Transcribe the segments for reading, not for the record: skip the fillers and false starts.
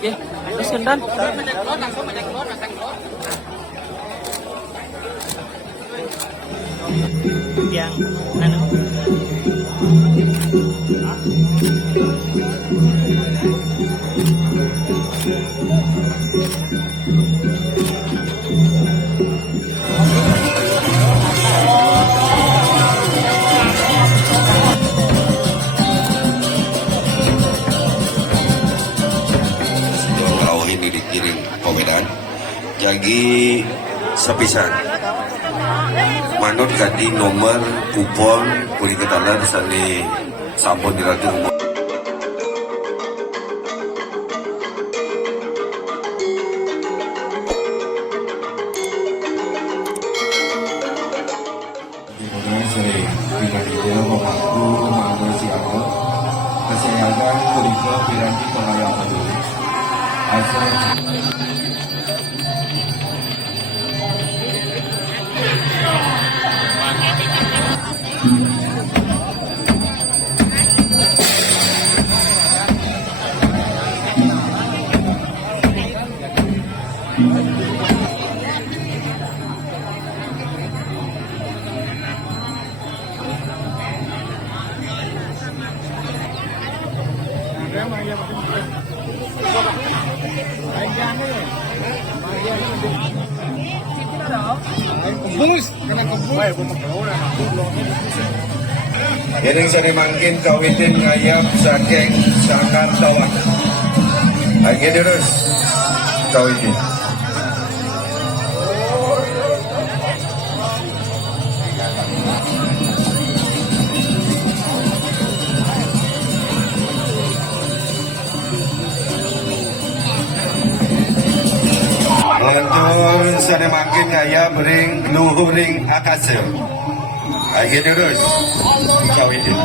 Oke, terus kendan. Yang anu. Ini dikirim Medan jadi sepisan manut ganti nomor kupon kuli ketalan sani sampun diratu umum kesehatan kuliah piranti pengayaan peduli asal Yang sore mangkin kawitin ngayap saking sangkar sawah. Lagi terus kawitin. Lantur sore mangkin ngayap ring luhuring akasel. Lagi terus kawitin.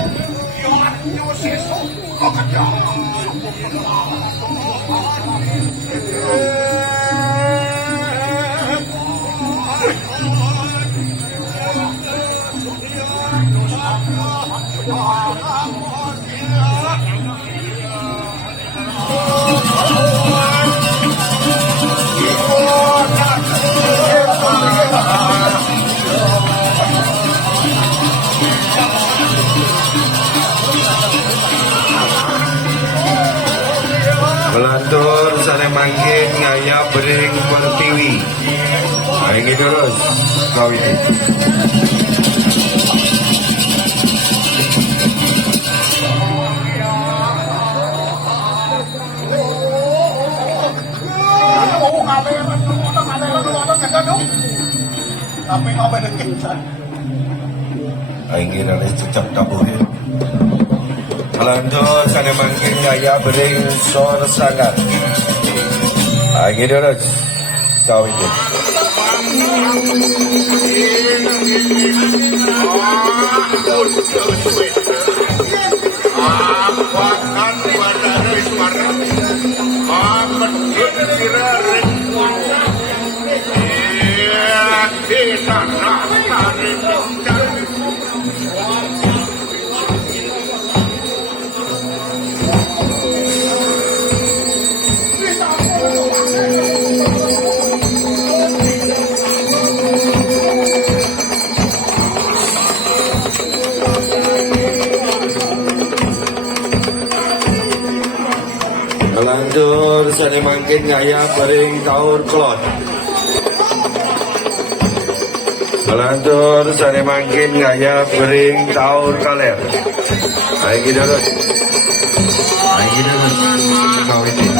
Melantur sana mangkin ngayap bering pertiwi. Lagi terus kawitin. Lagi nanti cecap tabuhin. Melantur sana mangkin ngaya bering sor sangat. Lagi terus kawitin. Melantur sana mangkin ngaya bering taur kelot. Melantur sana mangkin ngaya bering taur kaler. Lagi terus. Lagi terus kawitin.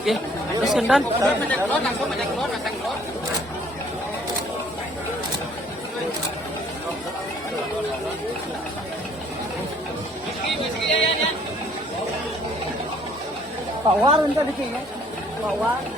Oke, teruskan Dan. Pak Warun tadi kayaknya. Pak Warun.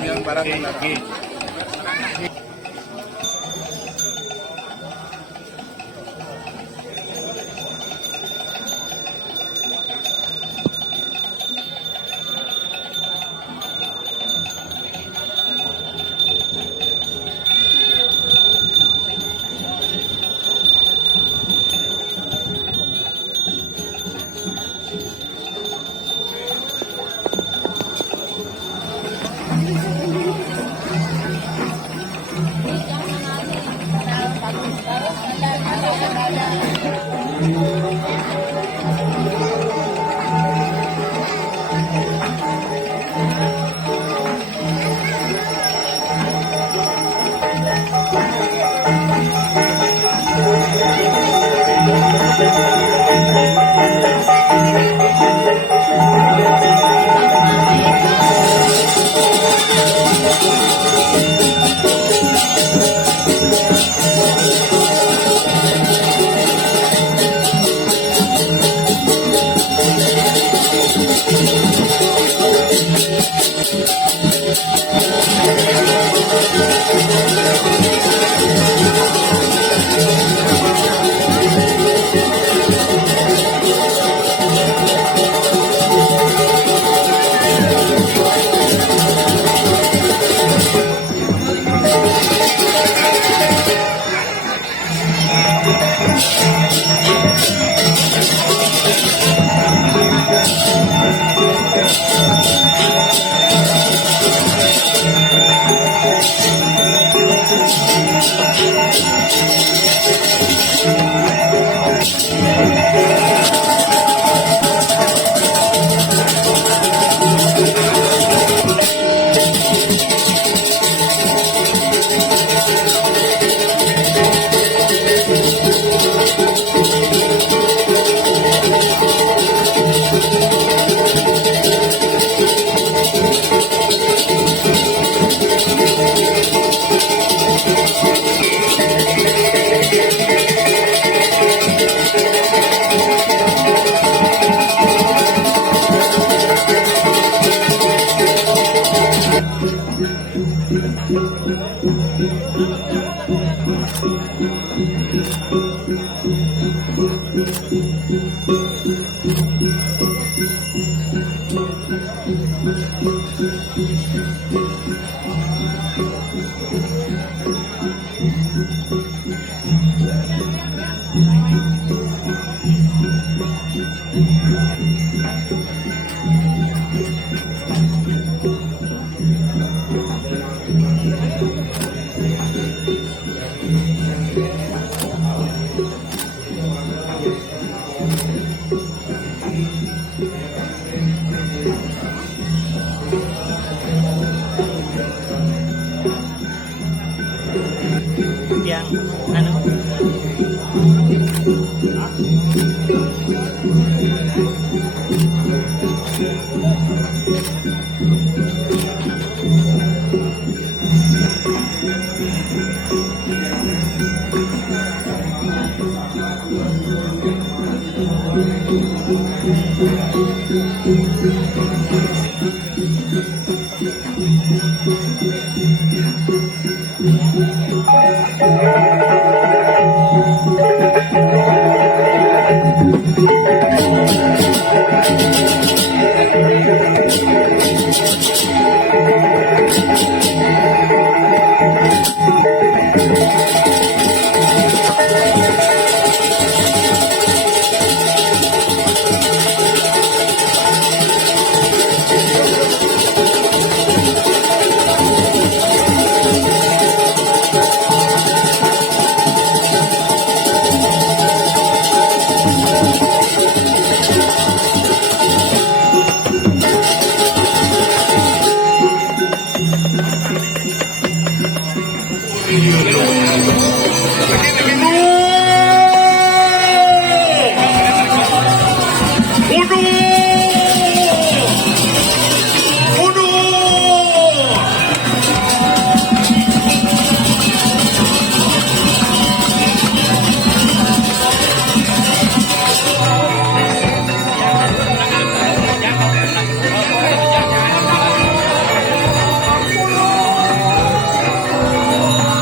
Yang barang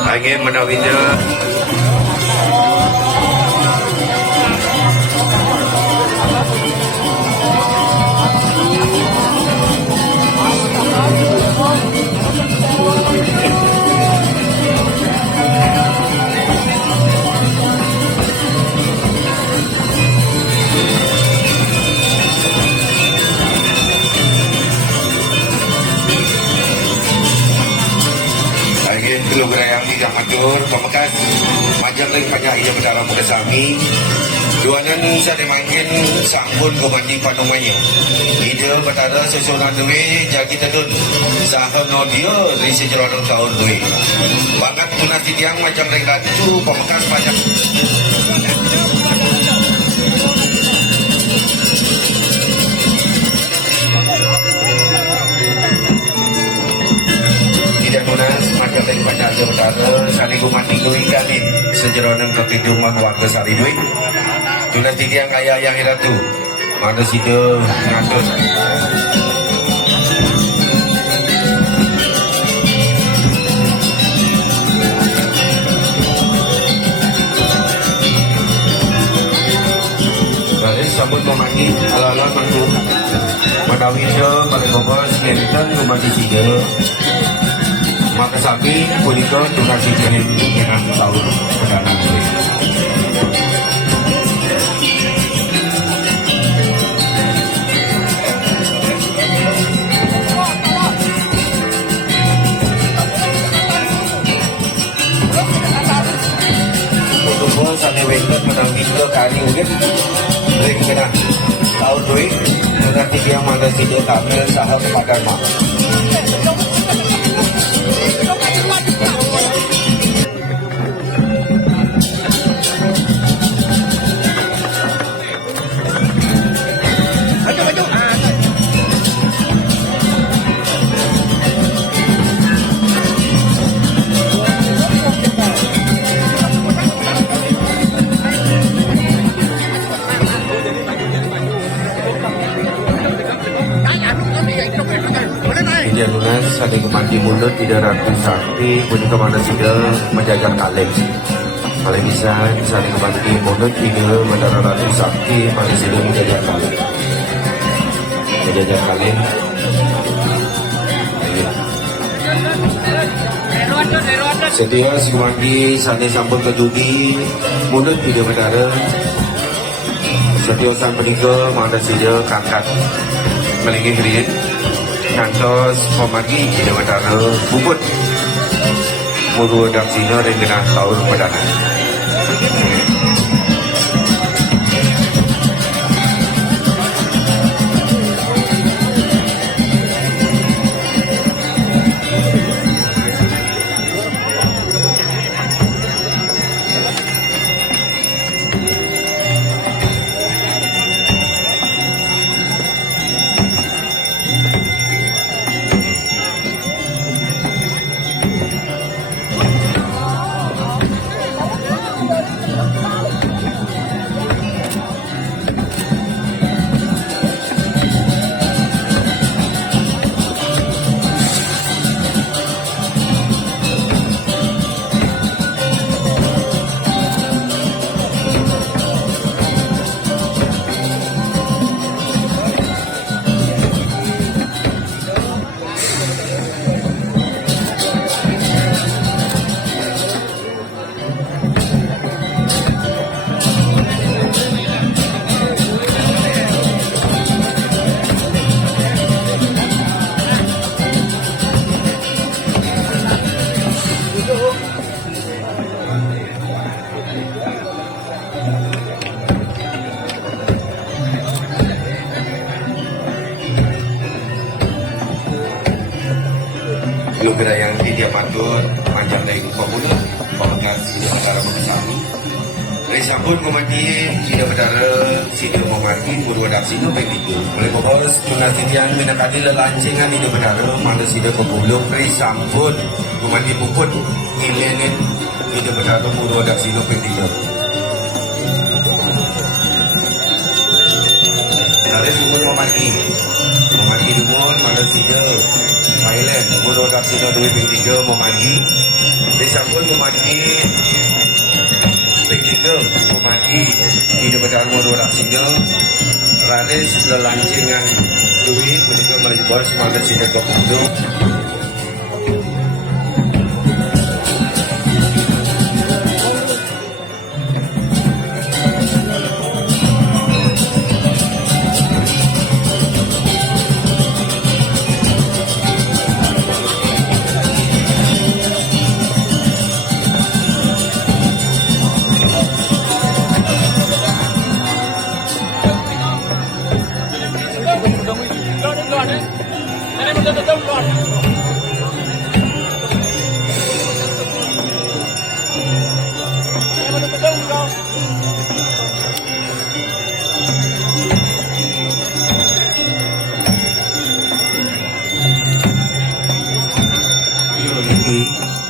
Angin menawinya. Berayang di Matur, Pamekasan, Majang dan Panjang Ija Bedara Muda Sami, Duanan Sade Mangkin, Sambun Gomandi Panumanyo, Ida Betara Susunan Dwi, Jagi Tedun, Saham Nodio, Risi Jeronong Tahun Dwi, Bangat Tunasi Tiang, Majang dan Ratu, Pamekasan Majang. Tidak lunas, macam yang banyak utara, saligu mati kui kami, sejeronan kekiduman warga salibui. Tunas tiang ayah yang iratu, mana situ ngatur. Baris sambut memaki, ala-ala mantu. Manawi je, paling bobos, kiritan, kumati situ. Maka sapi punika tunasi kirim dengan tahun perdana ini. Untuk sani wengket menangis ke kari ugit, ring kena tahun duit, tetapi yang mana tidak kamil sahab pagarma. Tidak lunas, saling mandi mulut, tidak ratu sakti, punya kemana sudah menjaga kaleng. Kalau bisa, saling mandi mulut, tidak mendarah ratu sakti, mana sudah menjaga kaleng. Menjaga kaleng. Setia Sumandi saling sambut ke judi, mulut tidak mendarah. Setia sang menikah, mana sudah kangkat, melingkih rin. Kantos pemagi di Matara bubut muru dan sino dan genah tahun perdana. Ido Berayang Tidia Matur, Panjang dari Pemuda, Pemegang Ido Bedara Bekesami. Dari sampun kumati Ido Bedara, Sido Memati, Purwadak Sido Pemidu. Oleh bos, Tunasidian minakati lelancingan Ido Bedara, Mana Sido Pebulung, dari sampun kumati puput, Ilenin Ido Bedara, Purwadak Sido Pemidu. Dari sumber memati Dumon, Mana Sido, Thailand, Purwadak Sido 2.3 memati. Dari sampun memati P3 memati Ido Bedara Purwadak Sido. Raris lelancingan duit menikah melibor Mana Sido Pebulung.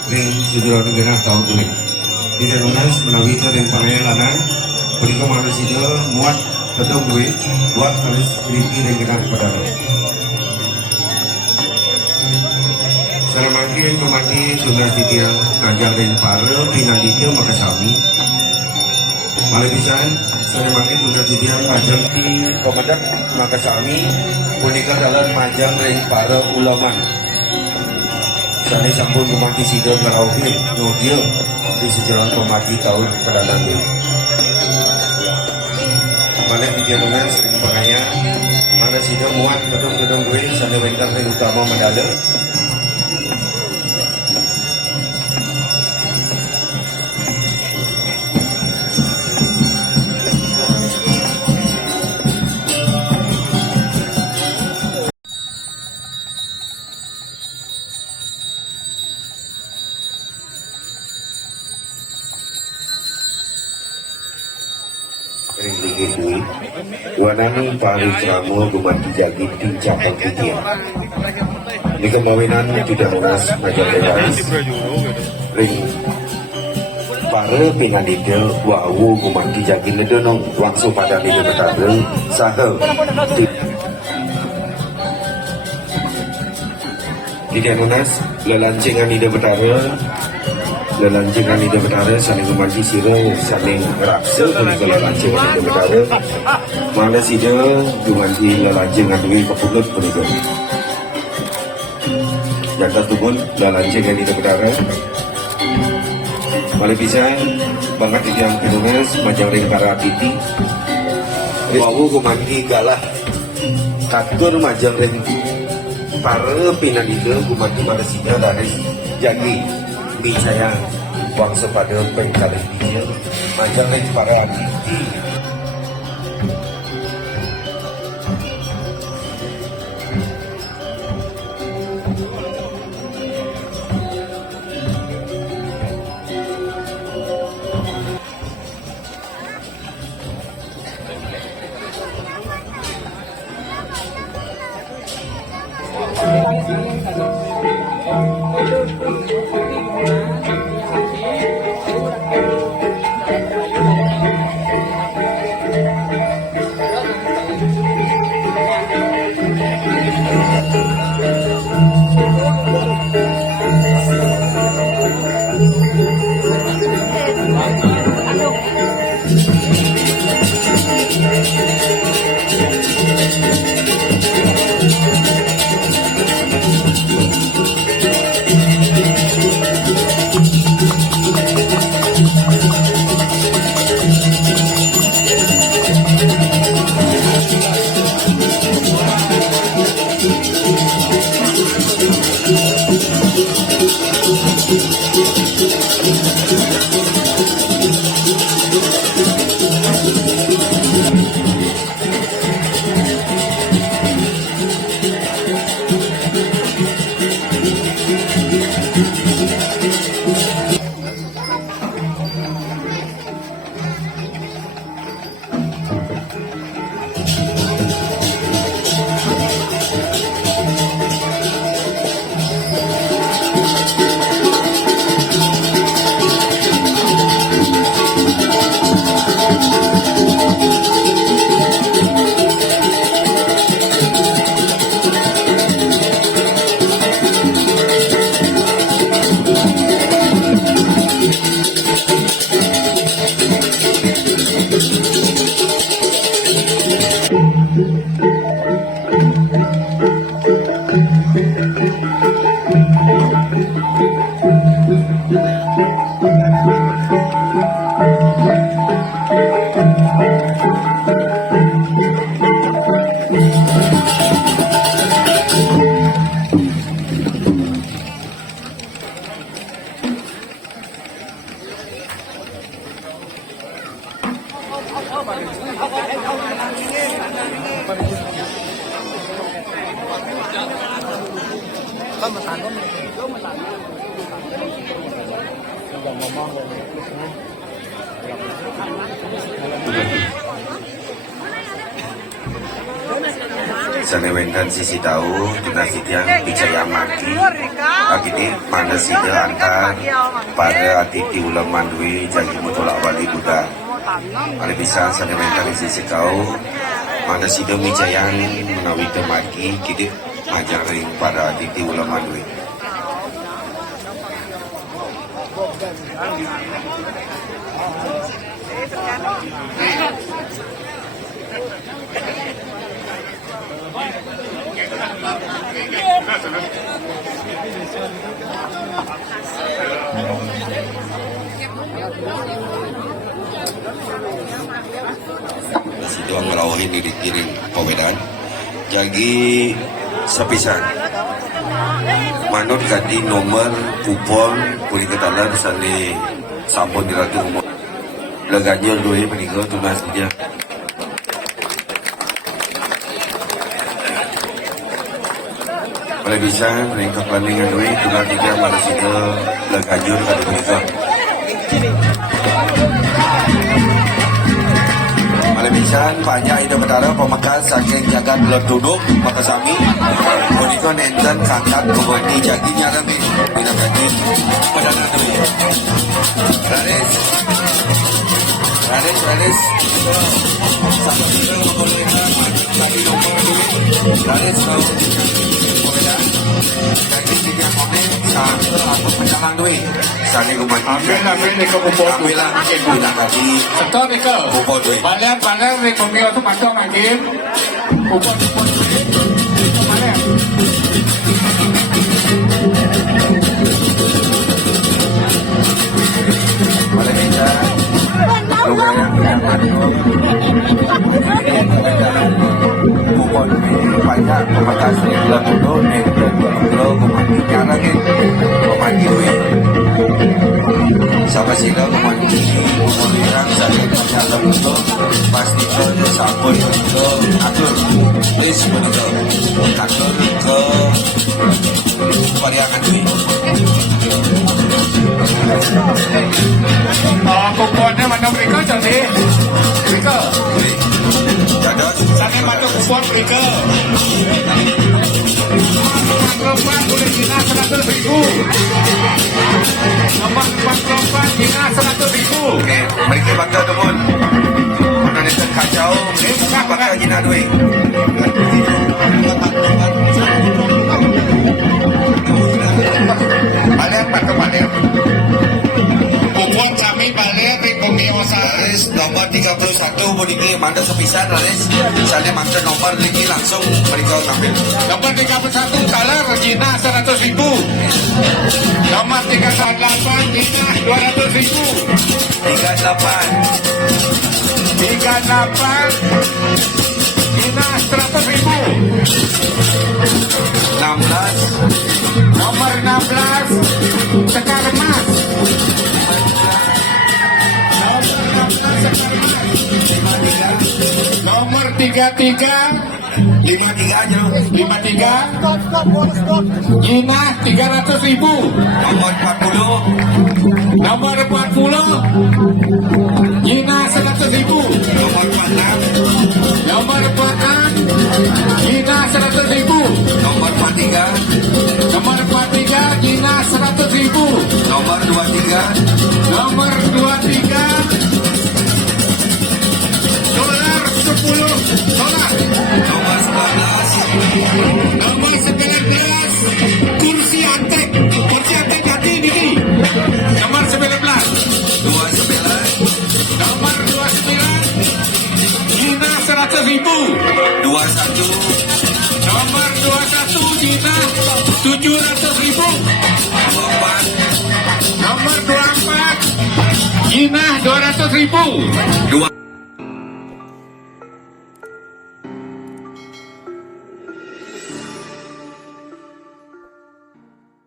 Ring Sidro Negara tahu gue. Di Renunas menawi itu dan pangailanan, beriku manusia muat tetap gue buat tulis riki dengan pada lo. Saramakin kemati sudah tiang ngajar dan pare pinang itu maka sami. Malah bisa saramakin sudah tiang majang di pemedak maka sami punika dalam majang dan pare ulaman. Saya sampun memati Sido Ngerauhi Nudio di sejalan pemati tahun perdana ini. Mana dijalankan sering pengaya, mana Sido muat gedung-gedung gue, sana bentang yang utama medale. Wanani pari ceramu gumanti jagi pincapang titia. Di kemawinan tidak munas majal dewas. Ring pare pinganidel wawu gumanti jagi nedonong wangsu pada nide betadel sahe. Tidak munas lelancingan nide betadel. Lelancingan Ido Bedara saling memanci siro saling raksa ketika lelancingan Ido Bedara mana Sido dimanci lelancingan duit pepunut penutup jangka tubun lelancingan Ido Bedara malah bisa banget di yang pinungas majang ring para titi wawu kumangi galah katur majang ring para pinan Ido kumangi pada Sido dari jagi saya bangsa pada pengkali dia macam para titi Sanewenkan sisi tahu dinasti yang Wijaya Maki agini mana sida antar pada atiti ulam mandui janji mutolak wali Buddha. Ada bisa sanewenkan sisi kau mana sida Wijaya menawi temaki kini ajaring pada atiti ulam mandui. Nasi doang ngelawahin di kiring Pawedan. Jadi sepisan manut ganti nomor kupon kuli ketalan sani sabun di ratu umur leganya dua meninggal tunas dia. Boleh bisa mereka planningan duit tunas dia malah sida leganya kali meninggal. Malabisan banyak ida betara pemakan saking jagat belum duduk maka sami Bodiko nenten kangkat kebodi jagi nyarami bina gaji padana dulu Raris sama kita boleh lagi nomor dulu Raris kau boleh jadi tiga komen aku penjalan duit sani kumat ambil ni kau bubur duit ambil lah bina gaji betul ni kau bubur duit balik ni kau mio tu macam macam bubur duit balik boleh bisa lumayan kupon banyak pemakas belum duduk nih belum kumatikan lagi kumatiwi sama sila kumatikan saya dalam itu pasti ke sabun ke atur please betul atur ke variakan duit kuponnya mana mereka jadi mereka sana masuk kupon mereka nomor boleh Cina 100.000 nomor 44 Cina 100.000 oke mereka bakal temun mana ni kacau mereka bakal Cina duit balik balik kupon kami balik Raris nomor 31 Bodike mana sepisan Raris misalnya mana nomor lagi langsung mereka ambil nomor 31 kalah Cina 100.000 nomor 38 Cina 200.000 38 Cina 100.000 16 nomor 16 Sekar Emas nomor 33 53 aja 53 Cina 300.000 nomor 40 nomor 40 Cina 100.000 nomor 46 nomor 46 Cina 100.000 nomor 43 nomor 43 Cina 100.000 nomor 23 nomor 23 dolar 10 dolar nomor 11 nomor 19 kursi antek hati ini nomor 19 29 nomor 29 Cina 100.000 21 nomor 21 Cina 700.000 nomor 4 nomor 24 Cina 200.000 25